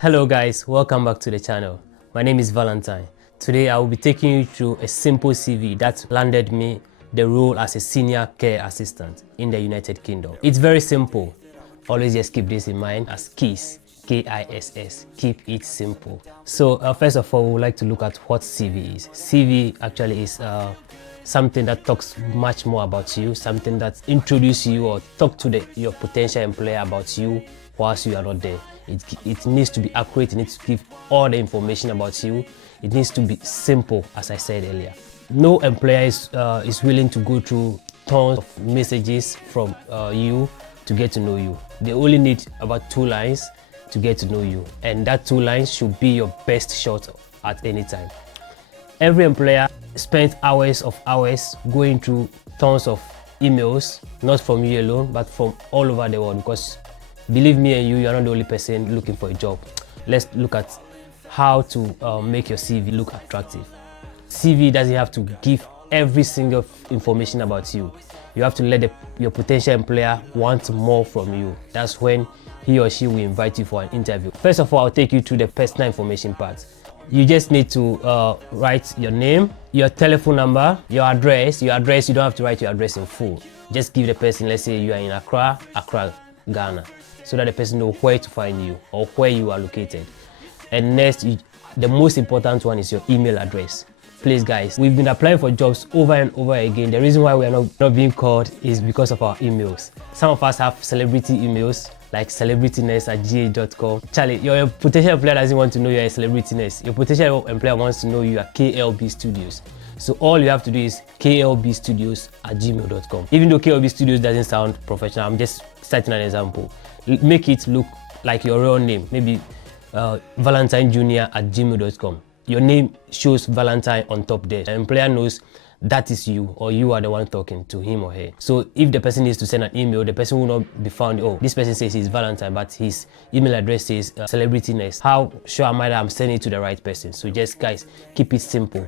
Hello guys, welcome back to the channel. My name is Valentine. Today I will be taking you through a simple CV that landed me the role as a senior care assistant in the United Kingdom. It's very simple. Always just keep this in mind as KISS, K-I-S-S. Keep it simple. So first of all, we would like to look at what CV is. CV actually is something that talks much more about you, something that introduces you or talk to your potential employer about you whilst you are not there. It needs to be accurate, it needs to give all the information about you. It needs to be simple, as I said earlier. No employer is willing to go through tons of messages from you to get to know you. They only need about 2 lines to get to know you, and that 2 lines should be your best shot at any time. Every employer spends hours going through tons of emails, not from you alone, but from all over the world, because believe me and you are not the only person looking for a job. Let's look at how to make your CV look attractive. CV doesn't have to give every single information about you. You have to let your potential employer want more from you. That's when he or she will invite you for an interview. First of all, I'll take you through the personal information part. You just need to write your name, your telephone number, your address. You don't have to write your address in full. Just give the person, let's say you are in Accra, Ghana, so that the person knows where to find you or where you are located. And next, the most important one is your email address. Please guys, we've been applying for jobs over and over again. The reason why we are not being called is because of our emails. Some of us have celebrity emails like celebrityness@gh.com. Charlie, your potential employer doesn't want to know you're a celebrityness. Your potential employer wants to know you are KLB Studios. So all you have to do is klbstudios@gmail.com. Even though KLB Studios doesn't sound professional, I'm just citing an example. Make it look like your real name, maybe Valentine Jr@gmail.com. Your name shows Valentine on top there. The employer knows that is you, or you are the one talking to him or her. So if the person needs to send an email, the person will not be found, oh, this person says he's Valentine, but his email address says celebrityness. How sure am I that I'm sending it to the right person? So just guys, keep it simple.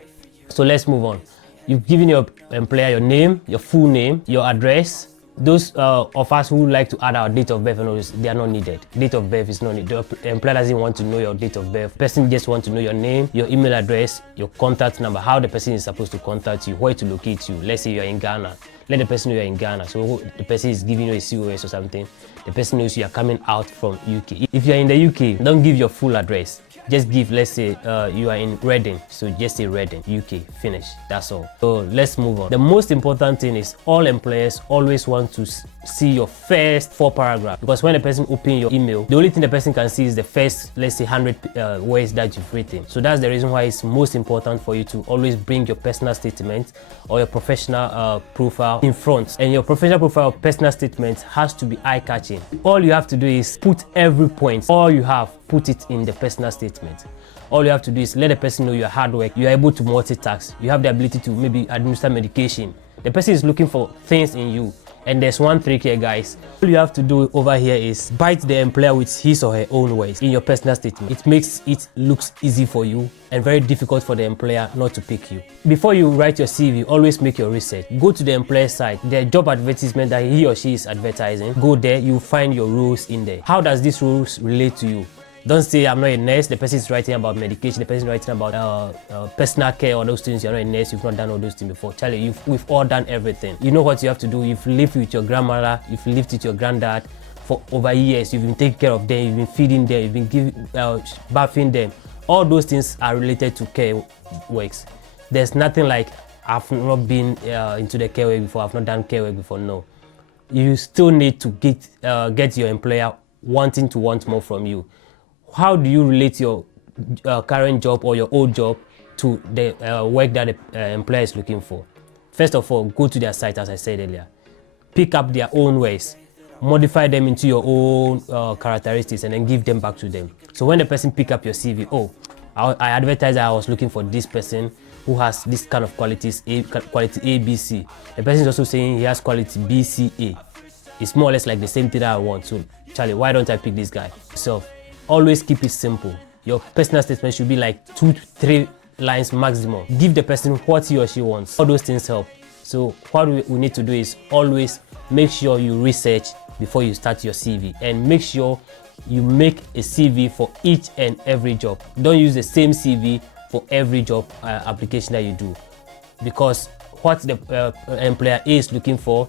So let's move on. You've given your employer your name, your full name, your address. Those of us who like to add our date of birth and all this, they are not needed. Date of birth is not needed. The employer doesn't want to know your date of birth. The person just wants to know your name, your email address, your contact number, how the person is supposed to contact you, where to locate you. Let's say you're in Ghana. Let the person know you're in Ghana. So the person is giving you a COS or something. The person knows you are coming out from UK. If you're in the UK, don't give your full address. Just give, let's say you are in Reading, so just say Reading, UK, finish, that's all. So let's move on. The most important thing is all employers always want to see your first 4 paragraphs, because when the person opens your email, the only thing the person can see is the first, let's say 100 words that you've written. So that's the reason why it's most important for you to always bring your personal statement or your professional profile in front. And your professional profile or personal statement has to be eye-catching. All you have to do is put every point, all you have, put it in the personal statement. All you have to do is let the person know you're hard work, you're able to multitask, you have the ability to maybe administer medication. The person is looking for things in you. And there's one trick here, guys. All you have to do over here is bite the employer with his or her own words in your personal statement. It makes it looks easy for you and very difficult for the employer not to pick you. Before you write your CV, always make your research. Go to the employer's site, the job advertisement that he or she is advertising. Go there, you'll find your roles in there. How does these roles relate to you? Don't say I'm not a nurse. The person is writing about medication. The person is writing about personal care or those things. You're not a nurse. You've not done all those things before. Charlie, we've all done everything. You know what you have to do. You've lived with your grandmother. You've lived with your granddad for over years. You've been taking care of them. You've been feeding them. You've been bathing them. All those things are related to care works. There's nothing like I've not been into the care work before. I've not done care work before. No, you still need to get your employer wanting to want more from you. How do you relate your current job or your old job to the work that the employer is looking for? First of all, go to their site, as I said earlier. Pick up their own ways, modify them into your own characteristics, and then give them back to them. So when the person pick up your CV, oh, I advertised that I was looking for this person who has this kind of qualities, quality A, B, C. The person is also saying he has quality B, C, A. It's more or less like the same thing that I want. So, Charlie, why don't I pick this guy? So, always keep it simple. Your personal statement should be like 2 to 3 lines maximum. Give the person what he or she wants. All those things help. So what we need to do is always make sure you research before you start your CV, and make sure you make a CV for each and every job. Don't use the same CV for every job application that you do, because what the employer A is looking for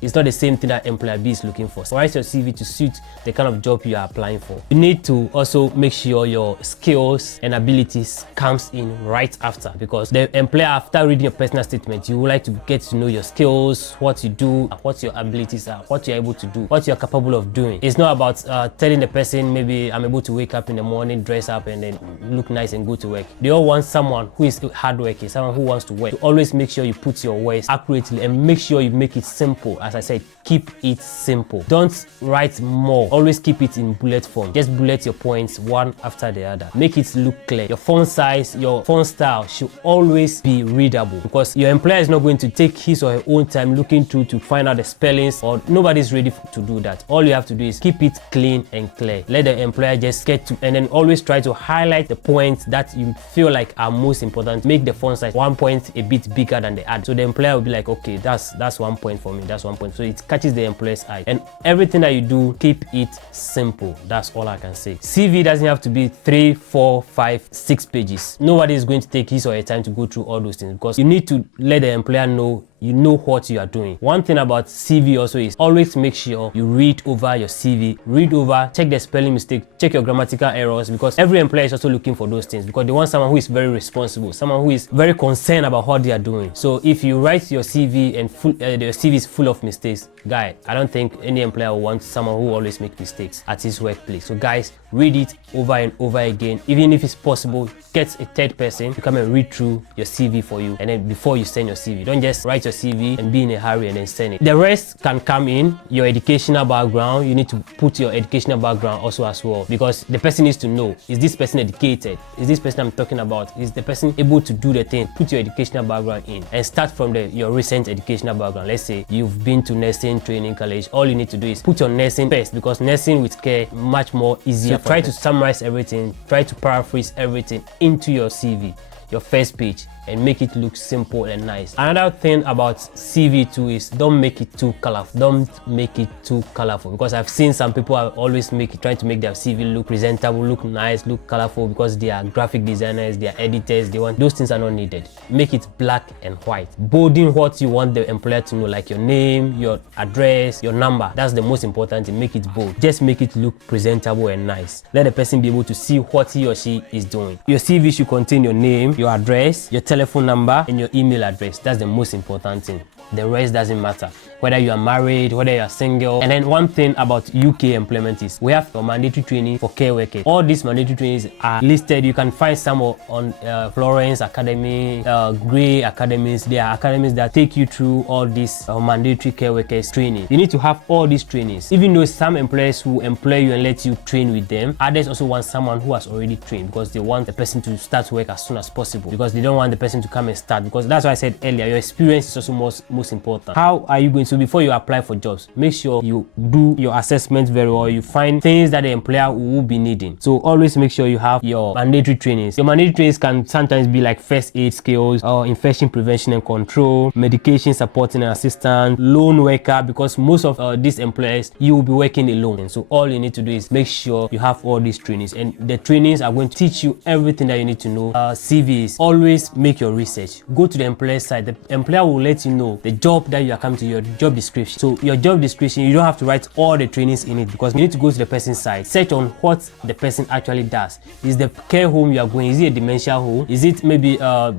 is not the same thing that employer B is looking for. So write your CV to suit the kind of job you are applying for. You need to also make sure your skills and abilities comes in right after, because the employer, after reading your personal statement, you would like to get to know your skills, what you do, what your abilities are, what you're able to do, what you're capable of doing. It's not about telling the person, maybe I'm able to wake up in the morning, dress up and then look nice and go to work. They all want someone who is hardworking, someone who wants to work. So always make sure you put your words accurately and make sure you make it simple. As I said, keep it simple. Don't write more. Always keep it in bullet form. Just bullet your points one after the other. Make it look clear. Your font size, your font style should always be readable, because your employer is not going to take his or her own time looking through to find out the spellings, or nobody's ready to do that. All you have to do is keep it clean and clear. Let the employer just get to, and then always try to highlight the points that you feel like are most important. Make the font size 1 point a bit bigger than the other, so the employer will be like, okay, that's 1 point for me, that's 1 point. So it catches the employer's eye. And everything that you do, keep it simple. That's all I can say. CV doesn't have to be 3, 4, 5, 6 pages. Nobody is going to take his or her time to go through all those things, because you need to let the employer know you know what you are doing. One thing about CV also is always make sure you read over your CV, read over, check the spelling mistake, check your grammatical errors, because every employer is also looking for those things, because they want someone who is very responsible, someone who is very concerned about what they are doing. So if you write your CV and your CV is full of mistakes, guy, I don't think any employer will want someone who always makes mistakes at his workplace. So guys, read it over and over again. Even if it's possible, get a third person to come and read through your CV for you, and then before you send your CV, don't just write your CV and be in a hurry and then send it. The rest can come in your educational background. You need to put your educational background also as well, because the person needs to know, is this person educated? Is this person I'm talking about, is the person able to do the thing? Put your educational background in and start from your recent educational background. Let's say you've been to nursing training college. All you need to do is put your nursing first, because nursing with care much more easier. So try to summarize everything, try to paraphrase everything into your CV, your first page, and make it look simple and nice. Another thing about CV too is don't make it too colorful. Don't make it too colorful, because I've seen some people are always trying to make their CV look presentable, look nice, look colorful, because they are graphic designers, they are editors, those things are not needed. Make it black and white. Bolding what you want the employer to know, like your name, your address, your number. That's the most important thing. Make it bold. Just make it look presentable and nice. Let the person be able to see what he or she is doing. Your CV should contain your name, your address, your telephone number, and your email address. That's the most important thing. The rest doesn't matter, whether you are married, whether you are single. And then one thing about UK employment is we have a mandatory training for care workers. All these mandatory trainings are listed. You can find some on Florence Academy, Grey Academies. There are academies that take you through all these mandatory care workers training. You need to have all these trainings. Even though some employers who employ you and let you train with them, others also want someone who has already trained, because they want the person to start work as soon as possible, because they don't want the person to come and start. Because that's why I said earlier, your experience is also most important. How are you going to, before you apply for jobs, make sure you do your assessment very well. You find things that the employer will be needing. So always make sure you have your mandatory trainings. Your mandatory trainings can sometimes be like first aid skills, or infection prevention and control, medication supporting and assistance, lone worker, because most of these employers, you will be working alone. And so all you need to do is make sure you have all these trainings, and the trainings are going to teach you everything that you need to know. CVs, always make your research. Go to the employer's site. The employer will let you know the job that you are coming to, your job description. So your job description, you don't have to write all the trainings in it, because you need to go to the person's site, search on what the person actually does. Is the care home you are going, is it a dementia home? Is it maybe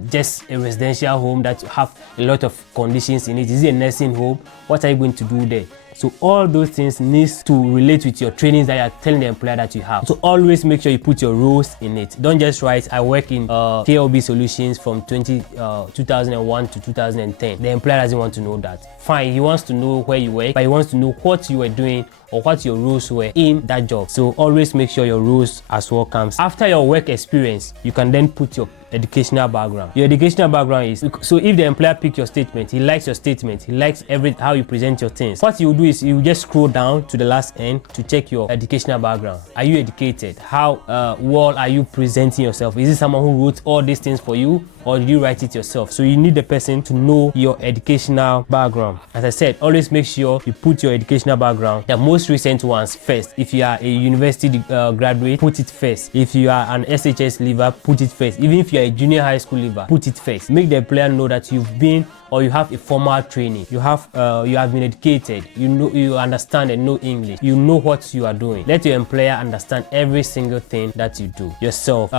just a residential home that have a lot of conditions in it? Is it a nursing home? What are you going to do there? So all those things needs to relate with your trainings that you are telling the employer that you have. So always make sure you put your roles in it. Don't just write, I work in KLB Solutions from 2001 to 2010. The employer doesn't want to know that. Fine, he wants to know where you work, but he wants to know what you were doing or what your roles were in that job. So always make sure your roles as well comes. After your work experience, you can then put your educational background. Your educational background is, so if the employer picks your statement, he likes your statement, he likes how you present your things. What you do is you just scroll down to the last end to check your educational background. Are you educated? How well are you presenting yourself? Is it someone who wrote all these things for you, or did you write it yourself? So you need the person to know your educational background. As I said, always make sure you put your educational background. The most most recent ones first. If you are a university graduate, put it first. If you are an SHS leaver, put it first. Even if you are a junior high school leaver, put it first. Make the employer know that you've been or you have a formal training. You have been educated. You know, you understand and know English. You know what you are doing. Let your employer understand every single thing that you do yourself.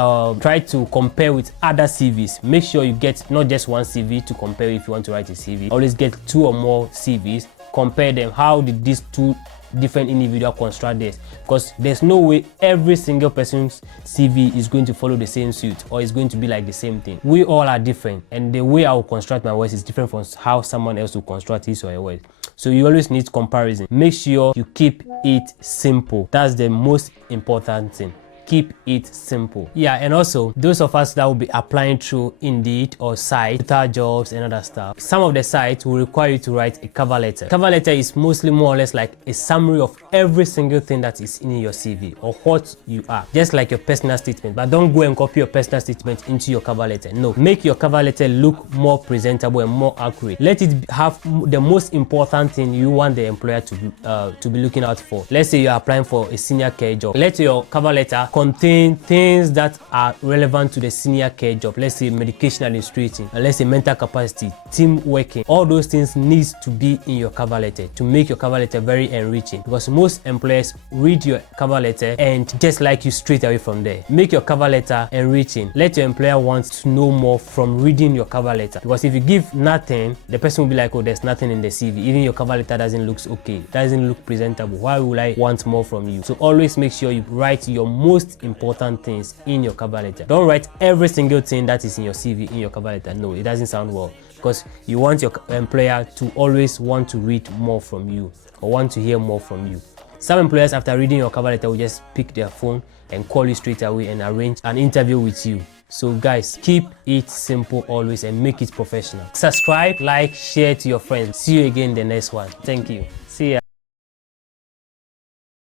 Try to compare with other CVs. Make sure you get not just one CV to compare if you want to write a CV. Always get 2 or more CVs. Compare them. How did these 2 different individual construct this? Because there's no way every single person's CV is going to follow the same suit or is going to be like the same thing. We all are different, and the way I will construct my words is different from how someone else will construct his or her words. So you always need comparison. Make sure you keep it simple. That's the most important thing. Keep it simple. Yeah, and also those of us that will be applying through Indeed or site, Twitter jobs and other stuff, some of the sites will require you to write a cover letter. Cover letter is mostly more or less like a summary of every single thing that is in your CV or what you are, just like your personal statement. But don't go and copy your personal statement into your cover letter. No, make your cover letter look more presentable and more accurate. Let it have the most important thing you want the employer to be looking out for. Let's say you are applying for a senior care job. Let your cover letter contain things that are relevant to the senior care job. Let's say medication administrating, let's say mental capacity, team working. All those things needs to be in your cover letter to make your cover letter very enriching, because most employers read your cover letter and just like you straight away from there. Make your cover letter enriching. Let your employer want to know more from reading your cover letter, because if you give nothing, the person will be like, oh, there's nothing in the CV. Even your cover letter doesn't look okay, doesn't look presentable. Why would I want more from you? So always make sure you write your most important things in your cover letter. Don't write every single thing that is in your CV in your cover letter. No, it doesn't sound well, because you want your employer to always want to read more from you or want to hear more from you. Some employers, after reading your cover letter, will just pick their phone and call you straight away and arrange an interview with you. So guys, keep it simple always and make it professional. Subscribe, like, share to your friends. See you again in the next one. Thank you. See ya.